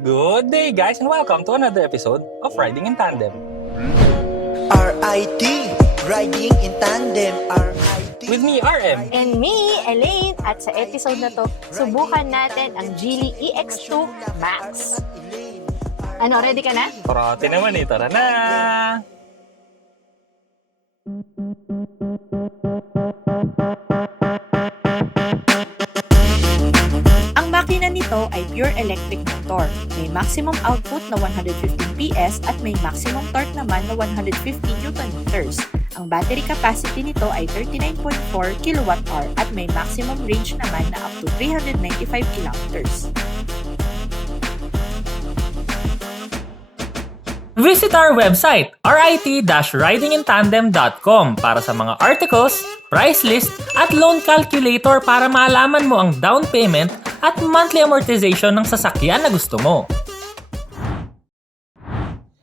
Good day, guys, and welcome to another episode of Riding in Tandem. RIT, Riding in Tandem, RIT. With me, RM. And me, Elaine. At sa episode na to, subukan natin ang Geely EX2 Max. Ano, ready ka na? Parati naman eh, tara na! Ang makina nito ay pure electric motor. May maximum output na 115 PS at may maximum torque naman na 150 Nm. Ang battery capacity nito ay 39.4 kWh at may maximum range naman na up to 395 km. Visit our website, rit-ridingintandem.com para sa mga articles, price list, at loan calculator para malaman mo ang down payment at monthly amortization ng sasakyan na gusto mo.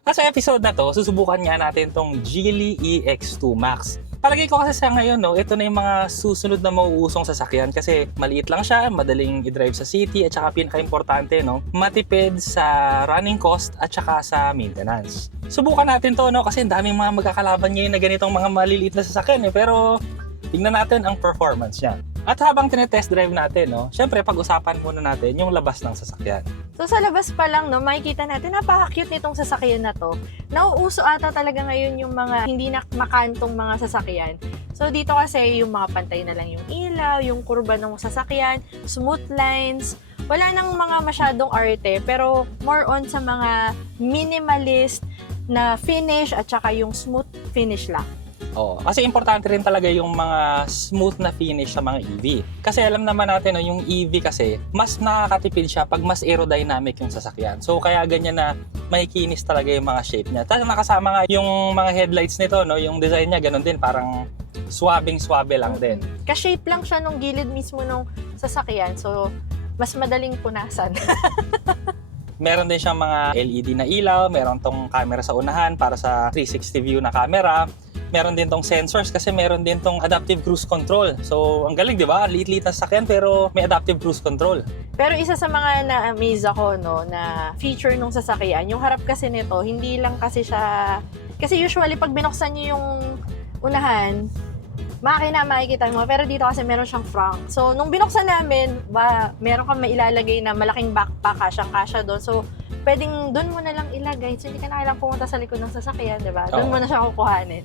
Sa episode na to, susubukan nga natin tong Geely EX2 Max. Palagay ko kasi sa ngayon, ito na yung mga susunod na mauusong sasakyan kasi maliit lang siya, madaling i-drive sa city at saka pinaka-importante, matipid sa running cost at saka sa maintenance. Subukan natin to, kasi ang daming mga magkakalaban ngayon na ganitong mga maliliit na sasakyan pero tingnan natin ang performance niya. At habang tinetest drive natin, syempre pag-usapan muna natin yung labas ng sasakyan. So sa labas pa lang, makikita natin napaka-cute nitong sasakyan na to. Nauuso ata talaga ngayon yung mga hindi na makantong mga sasakyan. So dito kasi yung mga pantay na lang yung ilaw, yung kurba ng sasakyan, smooth lines. Wala nang mga masyadong arte, pero more on sa mga minimalist na finish at saka yung smooth finish lang. Oo, kasi importante rin talaga yung mga smooth na finish sa mga EV. Kasi alam naman natin, yung EV kasi, mas nakakatipid siya pag mas aerodynamic yung sasakyan. So kaya ganyan na may kinis talaga yung mga shape niya. Tapos nakasama nga yung mga headlights nito, yung design niya ganun din, parang swabing-swabe lang din. Ka-shape lang siya nung gilid mismo nung sasakyan. So mas madaling punasan. Meron din siyang mga LED na ilaw, meron tong camera sa unahan para sa 360 view na camera. Meron din tong sensors kasi meron din tong adaptive cruise control. So, ang galing, di ba? Liit-liit na sasakyan pero may adaptive cruise control. Pero isa sa mga na-amaze ako, na feature nung sasakyan, yung harap kasi nito, hindi lang kasi siya... Kasi usually, pag binuksan niyo yung unahan, makikita mo. Pero dito kasi meron siyang front. So, nung binuksan namin, meron kang mailalagay na malaking backpack, kasyang-kasya doon. So, pwedeng doon mo na lang ilagay. So, hindi ka na kailangang pumunta sa likod ng sasakyan, di ba? Doon mo na siya kukuhanin.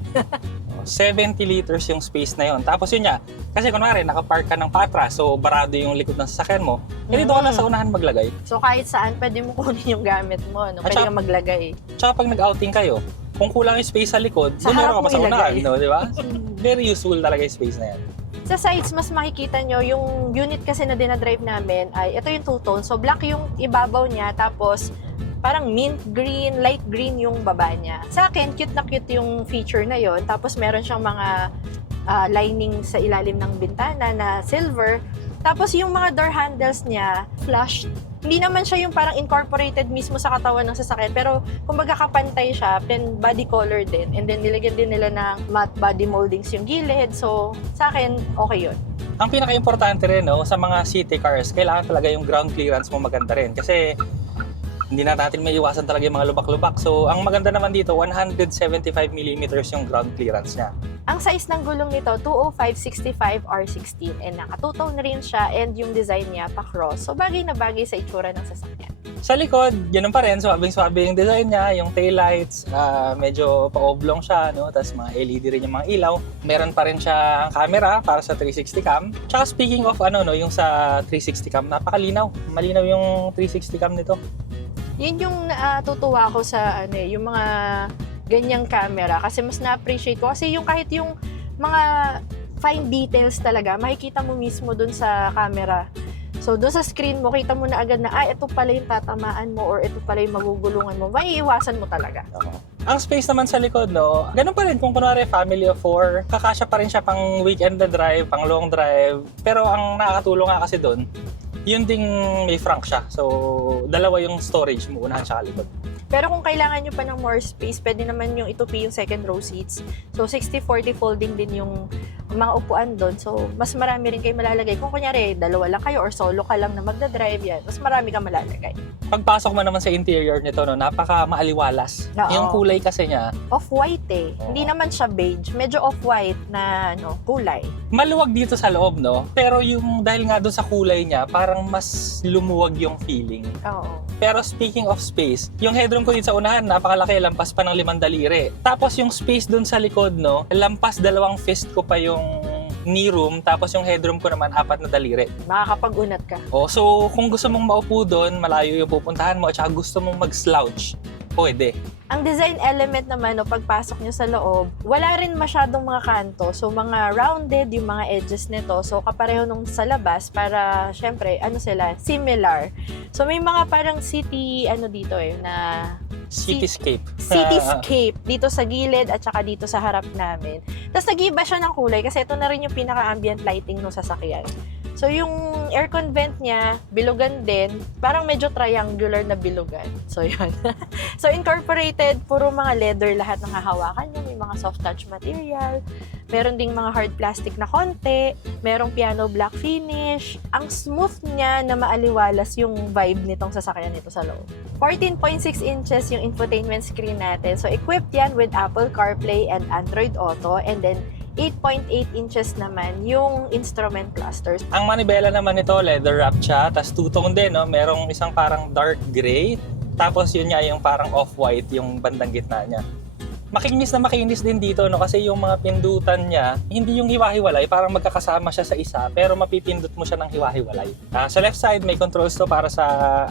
70 liters yung space na yon. Tapos yun nga, kasi kunwari, nakapark ka ng patras, so barado yung likod ng sasakyan mo, dito ka na sa unahan maglagay. So, kahit saan, pwede mo kunin yung gamit mo. Pwede kang maglagay. Tsaka pag nag-outing kayo, kung kulang yung space sa likod, doon meron ka pa sa unahan, di ba? So, very useful talaga yung space na yan. Sa sides, mas makikita nyo, yung unit kasi na dinadrive namin ay, ito yung two-tone. So, black yung ibabaw niya, tapos parang mint green, light green yung baba niya. Sa akin, cute na cute yung feature na yon. Tapos meron siyang mga lining sa ilalim ng bintana na silver. Tapos yung mga door handles niya, flushed. Hindi naman siya yung parang incorporated mismo sa katawan ng sasakyan. Pero kumbaga kapantay siya, then body color din. And then nilagyan din nila ng matte body moldings yung gilid. So sa akin, okay yun. Ang pinaka-importante rin, sa mga city cars, kailangan talaga yung ground clearance mo maganda rin. Kasi hindi na natin may iwasan talaga yung mga lubak-lubak. So, ang maganda naman dito, 175mm yung ground clearance niya. Ang size ng gulong nito, 205/65 R16 and nakatutaw na rin siya and yung design niya pa-cross. So, bagay na bagay sa itsura ng sasakyan. Sa likod, ganun pa rin, swabing-swabe yung design niya, yung taillights, medyo pa-oblong siya, tapos mga LED rin yung mga ilaw. Meron pa rin siya camera para sa 360 cam. Tsaka speaking of yung sa 360 cam, napakalinaw. Malinaw yung 360 cam nito. Yun yung natutuwa ko sa yung mga ganyang camera kasi mas na-appreciate ko kasi yung kahit yung mga fine details talaga makikita mo mismo dun sa camera. So dun sa screen mo, kita mo na agad na ito pala yung tatamaan mo or ito pala yung magugulungan mo. Maiiwasan mo talaga. Ang space naman sa likod, ganun pa rin. Kung kunwari family of 4, kakasya pa rin siya pang weekend na drive, pang long drive. Pero ang nakakatulong nga kasi doon, yun ding may frunk siya. So, dalawa yung storage mo, unahan siya likod. Pero kung kailangan nyo pa ng more space, pwede naman yung itupi yung second row seats. So, 60-40 folding din yung mga upuan doon. So, mas marami rin kayo malalagay. Kung kunyari, dalawa lang kayo or solo ka lang na magdadrive yan, mas marami kang malalagay. Pagpasok mo naman sa interior nito, no, napaka maaliwalas. Oo. Yung kulay kasi niya, Off-white eh. Oo. Hindi naman siya beige. Medyo off-white na kulay. maluwag dito sa loob, no? Pero yung dahil nga doon sa kulay niya, parang mas lumuwag yung feeling. Oo. Pero speaking of space, yung headroom ko dito sa unahan, napakalaki, lampas pa ng 5 daliri. Tapos yung space doon sa likod, no, lampas 2 fist ko pa yung knee room, tapos yung headroom ko naman 4 na daliri. Makakapag-unat ka. Oh, so kung gusto mong maupo doon, malayo yung pupuntahan mo, at saka gusto mong mag-slouch, pwede. Ang design element naman, no, pagpasok nyo sa loob, wala rin masyadong mga kanto. So, mga rounded yung mga edges nito. So, kapareho nung sa labas para, syempre, sila, similar. So, may mga parang city, dito na Cityscape. cityscape dito sa gilid at saka dito sa harap namin. Tapos nag-iba siya ng kulay kasi ito na rin yung pinaka-ambient lighting ng sasakyan. So yung aircon vent niya, bilugan din, parang medyo triangular na bilugan. So yun. So incorporated, puro mga leather lahat ng hahawakan niya, may mga soft touch material, meron ding mga hard plastic na konti, merong piano black finish. Ang smooth niya na maaliwalas yung vibe nitong sasakyan nito sa loob. 14.6 inches yung infotainment screen natin. So equipped yan with Apple CarPlay and Android Auto, and then 8.8 inches naman yung instrument clusters. Ang manibela naman nito, leather wrap siya, tas two-tone din, no? Merong isang parang dark gray, tapos yun nga yung parang off-white yung bandang gitna niya. Makinis na makinis din dito, no? Kasi yung mga pindutan niya, hindi yung hiwa-hiwalay, parang magkakasama siya sa isa, pero mapipindot mo siya ng hiwa-hiwalay. Sa left side, may controls to para sa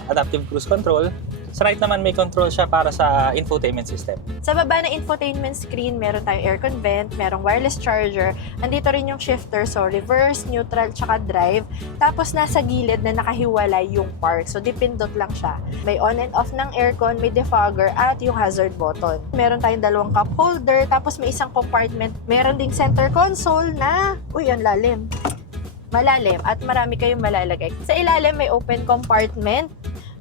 adaptive cruise control. Sa right naman, may control siya para sa infotainment system. Sa baba ng infotainment screen, meron tayong aircon vent, merong wireless charger, andito rin yung shifter, so reverse, neutral, tsaka drive. Tapos nasa gilid na nakahiwalay yung park, so dipindot lang siya. May on and off ng aircon, may defogger, at yung hazard button. Meron tayong 2 cup holder, tapos may isang compartment. Meron ding center console na, ang lalim. Malalim, at marami kayong malalagay. Sa ilalim, may open compartment.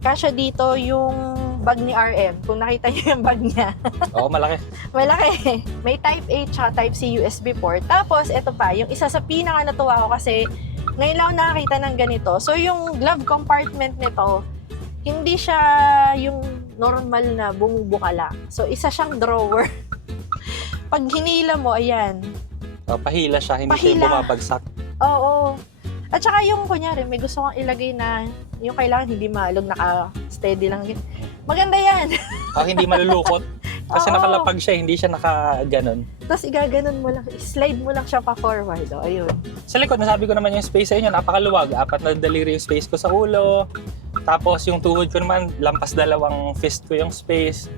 Kasya dito yung bag ni RM. Kung nakita niyo yung bag niya. Oo, malaki. Malaki. May Type A tsaka Type C USB port. Tapos, ito pa, yung isa sa pinaka natuwa ko kasi ngayon lang ako nakakita ng ganito. So, yung glove compartment nito, hindi siya yung normal na bumubuka lang. So, isa siyang drawer. Pag hinila mo, ayan. Pahila siya, hindi siya Pahila. bumabagsak. Oo. At saka yung, kunyari, may gusto kang ilagay na yung kailangan hindi maalog, naka-steady lang. Maganda yan. Hindi malulukot. Kasi Oo. nakalapag siya, hindi siya nakaganon. Tapos igaganon mo lang, slide mo lang siya pa-forward. O, ayun. Sa likod, nasabi ko naman yung space sa inyo, napakaluwag. 4 na daliri yung space ko sa ulo. Tapos yung tuhod ko naman, lampas 2 fist ko yung space.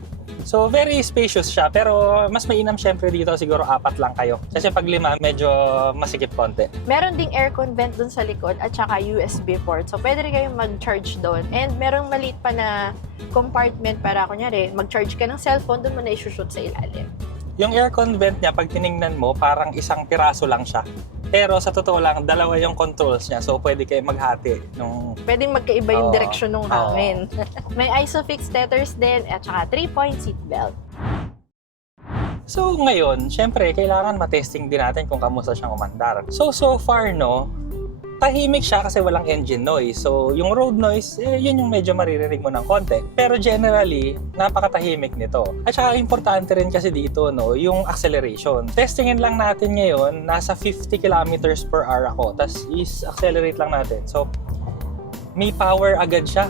So, very spacious siya. Pero mas mainam syempre dito, siguro 4 lang kayo. Kasi pag 5, medyo masikip konti. Meron ding aircon vent dun sa likod at saka USB port. So, pwede rin kayong mag-charge doon. And merong maliit pa na compartment para, kunyari, mag-charge ka ng cellphone, doon mo na isushoot sa ilalim. Yung aircon vent niya, pag tiningnan mo, parang isang piraso lang siya. Pero sa totoo lang, 2 yung controls niya. So, pwede kayo maghati nung Pwedeng magkaiba yung Oo. direksyon ng hangin. May ISOFIX tethers din at saka 3-point seatbelt. So ngayon, syempre, kailangan matesting din natin kung kamusta siyang umandar. So far, no, tahimik siya kasi walang engine noise. So, yung road noise, yun yung medyo maririnig mo ng konti. Pero generally, napakatahimik nito. At saka importante rin kasi dito, no, yung acceleration. Testingin lang natin ngayon, nasa 50 kilometers per hour ako. Tapos is-accelerate lang natin. So, may power agad siya.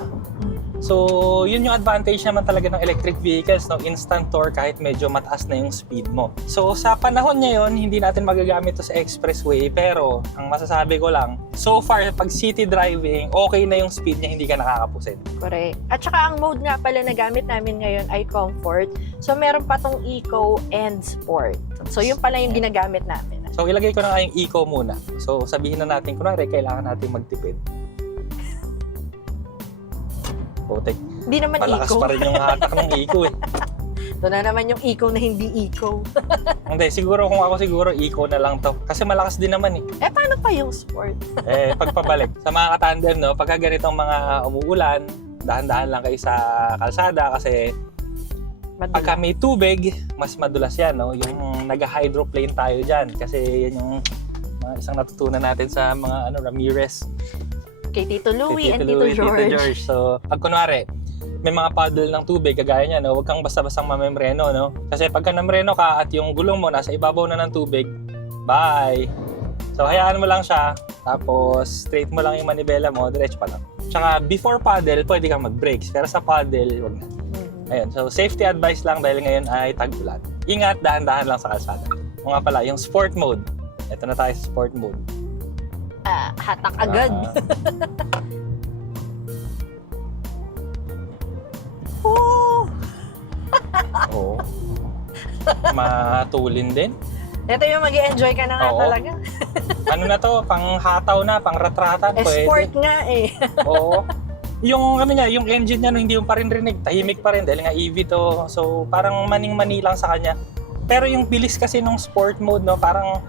So, yun yung advantage naman talaga ng electric vehicles, no? Instant torque kahit medyo mataas na yung speed mo. So, sa panahon ngayon, hindi natin magagamit to sa expressway, pero ang masasabi ko lang, so far, pag city driving, okay na yung speed niya, hindi ka nakakapusin. Correct. At saka ang mode nga pala na gamit namin ngayon ay comfort. So, meron pa tong eco and sport. So, yun pala yung ginagamit namin. So, ilagay ko na nga yung eco muna. So, sabihin na natin, kunwari, kailangan natin magtipid. Putik, Hindi naman malakas eco. pa rin yung hatak ng eco eh. Ito na naman yung eco na hindi eco. Hindi, siguro kung ako siguro, eco na lang to. Kasi malakas din naman eh. Paano pa yung sport? Pagpabalik. Sa mga katandem, no, pagka ganitong mga umuulan, dahan-dahan lang kayo sa kalsada kasi pagka may tubig, mas madulas yan, no? Yung nag-hydroplane tayo dyan kasi yan yung Isang natutunan natin sa mga Ramirez. Kay Tito Louie Kay and Tito Tito Louie, George. So, pag kunwari, may mga paddle ng tubig, kagaya niya, no? Huwag kang basta-bastang mamemreno, no? Kasi pagka namreno ka at yung gulong mo nasa ibabaw na ng tubig, bye! So, hayaan mo lang siya, tapos straight mo lang yung manibela mo, diretso pa lang. Tsaka, before paddle, pwede kang mag-brakes. Pero sa paddle, huwag na. Ayun, so safety advice lang dahil ngayon ay tag-ulan. Ingat, dahan-dahan lang sa kalsada. O nga pala, yung sport mode. Ito na tayo sa sport mode. Hatak agad. Oo. Matulin din. Ito yung mag-enjoy ka na nga Oo. talaga. Ano na to, pang hataw na, pang ratratan, pwede. Sport nga eh. Oo. Yung niya, yung engine niya, no, hindi mo pa rin rinig, tahimik pa rin dahil nga EV to. So, parang maning-mani lang sa kanya. Pero yung bilis kasi nung sport mode, no, parang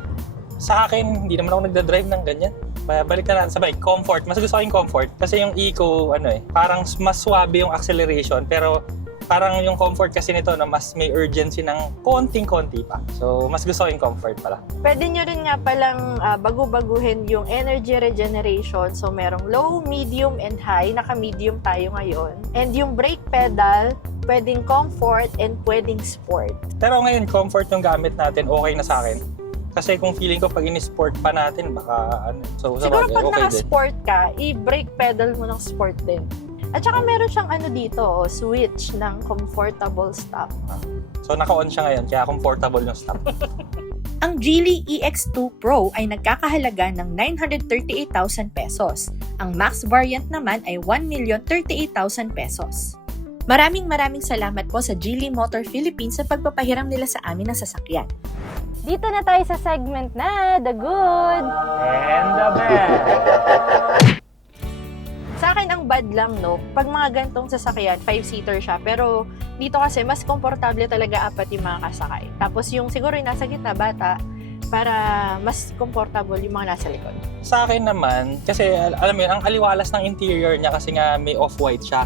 sa akin, hindi naman ako nagda-drive ng ganyan. Balik na natin sa bike. Comfort. Mas gusto ko yung comfort. Kasi yung Eco, parang mas swabe yung acceleration. Pero parang yung comfort kasi nito, no, mas may urgency ng konting-konti pa. So, mas gusto ko yung comfort pala. Pwede nyo rin nga palang bagu-baguhin yung energy regeneration. So, merong low, medium, and high. Naka-medium tayo ngayon. And yung brake pedal, pwedeng comfort and pwedeng sport. Pero ngayon, comfort yung gamit natin, okay na sa akin. Kasi kung feeling ko pag in-sport pa natin, baka So, Siguro sabagay, pag okay din. naka-sport ka, i-brake pedal mo ng sport din. At saka meron siyang dito, switch ng comfortable stop. So, naka-on siya ngayon, kaya comfortable yung stop. Ang Geely EX2 Pro ay nagkakahalaga ng 938,000 pesos. Ang max variant naman ay 1,038,000 pesos. Maraming salamat po sa Geely Motor Philippines sa pagpapahiram nila sa amin ng sasakyan. Dito na tayo sa segment na The Good. And the bad! Sa akin, ang bad lang, no? Pag mga gantong sasakyan, 5-seater siya. Pero dito kasi, mas komportable talaga apat yung mga kasakay. Tapos yung siguro yung nasa gitna, bata, para mas comfortable yung mga nasa likod. Sa akin naman, kasi alam mo yun, ang aliwalas ng interior niya kasi nga may off-white siya.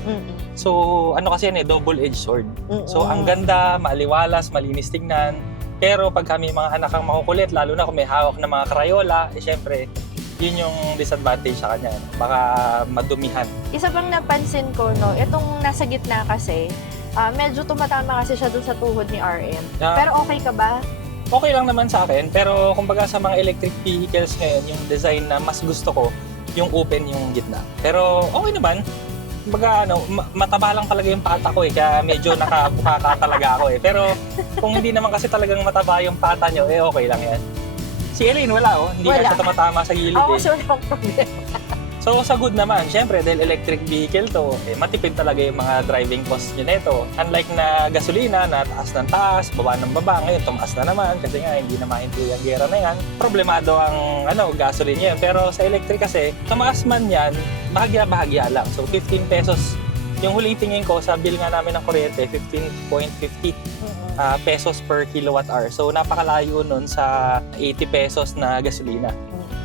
So, kasi yan double-edged sword. So, ang ganda, maaliwalas, malinis tignan. Pero pag kami mga anak ang makukulit, lalo na kung may hawak na mga Crayola, syempre, yun yung disadvantage sa kanya. Baka madumihan. Isa pang napansin ko, no, itong nasa gitna kasi, medyo tumatama kasi siya dun sa tuhod ni RM. Pero okay ka ba? Okay lang naman sa akin, pero kumbaga sa mga electric vehicles ngayon, yung design na mas gusto ko, yung open yung gitna. Pero okay naman. Kumbaga mataba lang talaga yung pata ko kaya medyo nakabukaka talaga ako Pero kung hindi naman kasi talagang mataba yung pata nyo, okay lang yan. Si Elaine wala hindi Wala. na siya tumatama sa gilid Ako kasi walang problema. So sa good naman, syempre dahil electric vehicle to, matipid talaga yung mga driving costs nyo nito. Unlike na gasolina na taas ng taas, baba ng baba, ngayon tumaas na naman kasi nga hindi na mahintuloy ang gera na yan. Problemado ang gasolina yan. Pero sa electric kasi, tumaas man yan, bahagya-bahagya lang. So 15 pesos. Yung huling tingin ko sa bill nga namin ng kuryente, 15.50 pesos per kilowatt hour. So napakalayo nun sa 80 pesos na gasolina.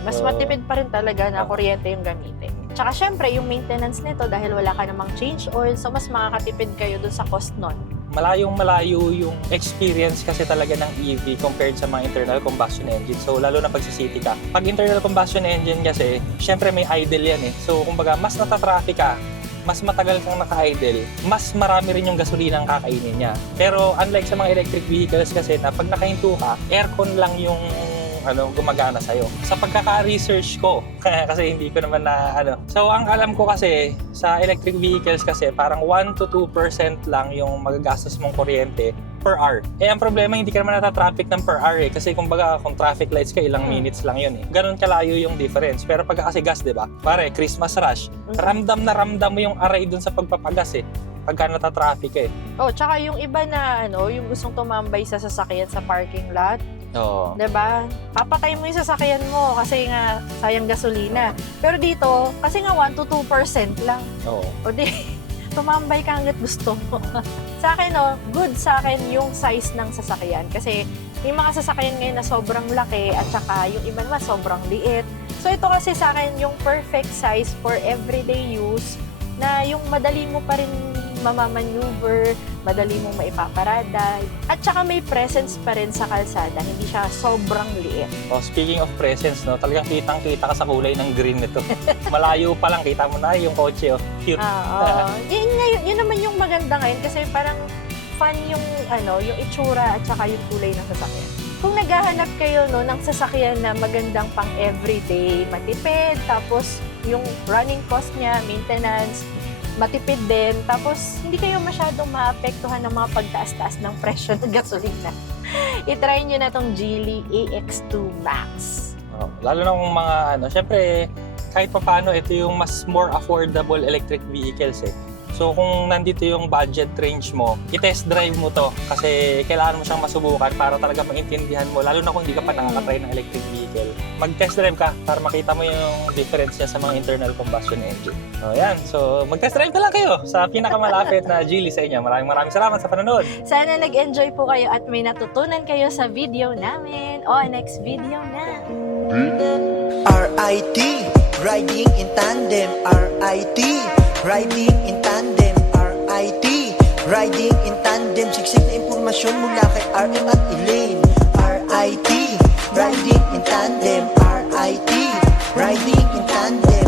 Mas matipid pa rin talaga na kuryente yung gamitin. Tsaka syempre, yung maintenance nito dahil wala ka namang change oil, so mas makakatipid kayo dun sa cost nun. Malayong-malayo yung experience kasi talaga ng EV compared sa mga internal combustion engine. So, lalo na pag sa city ka. Pag internal combustion engine kasi, syempre may idle yan So, kumbaga, mas natatraffic ka, mas matagal kang naka-idle, mas marami rin yung gasolina ang kakainin niya. Pero, unlike sa mga electric vehicles kasi na pag nakahinto ka, aircon lang yung gumagana sa'yo. Sa pagkaka-research ko, kasi hindi ko naman na So, ang alam ko kasi, sa electric vehicles kasi, parang 1 to 2% lang yung magagastos mong kuryente per hour. Ang problema, hindi ka naman natatraffic ng per hour Kasi kumbaga, kung traffic lights ka, ilang minutes lang yun Ganon kalayo yung difference. Pero pagka kasi gas, diba? Pare, Christmas rush, ramdam na ramdam mo yung aray dun sa pagpapagas pagka natatraffic Tsaka yung iba na, yung gustong tumambay sa sasakyan sa parking lot, Oo. diba? Papatay mo yung sasakyan mo kasi nga sayang gasolina. Pero dito, kasi nga 1 to 2% lang. Oo. O di, tumambay ka hanggat gusto mo. Sa akin, good sa akin yung size ng sasakyan. Kasi may mga sasakyan ngayon na sobrang laki at saka yung iba naman sobrang liit. So ito kasi sa akin yung perfect size for everyday use na yung madali mo pa rin mamamaneuver, madali mong maipaparada, at saka may presence pa rin sa kalsada, hindi siya sobrang liit. Oh, speaking of presence, no, talagang kitang-kita ka sa kulay ng green nito. Malayo pa lang, kita mo na yung kotse. Oh. Cute. Yun naman yung maganda ngayon kasi parang fun yung yung itsura at saka yung kulay ng sasakyan. Kung naghahanap kayo no ng sasakyan na magandang pang everyday, matipid, tapos yung running cost niya, maintenance, matipid din, tapos hindi kayo masyadong maapektuhan ng mga pagtaas-taas ng presyo ng gasolina, i-try nyo na tong Geely EX2 Max. Oh, lalo na kung mga syempre kahit pa paano ito yung mas more affordable electric vehicles eh. So kung nandito yung budget range mo, i-test drive mo to kasi kailangan mo siyang masubukan para talaga maintindihan mo, lalo na kung hindi ka pa nakaka-try ng electric vehicle. Mag-test drive ka para makita mo yung difference niya sa mga internal combustion engine. So yan, so mag-test drive na lang kayo sa pinakamalapit na Geely sa inyo. Maraming salamat sa panonood. Sana nag-enjoy po kayo at may natutunan kayo sa video namin. O, next video na. RIT, riding in tandem. RIT, riding in tandem. RIT, riding in tandem. Siksik na impormasyon mula kay RM at Elaine. RIT, riding in tandem. RIT, riding in tandem.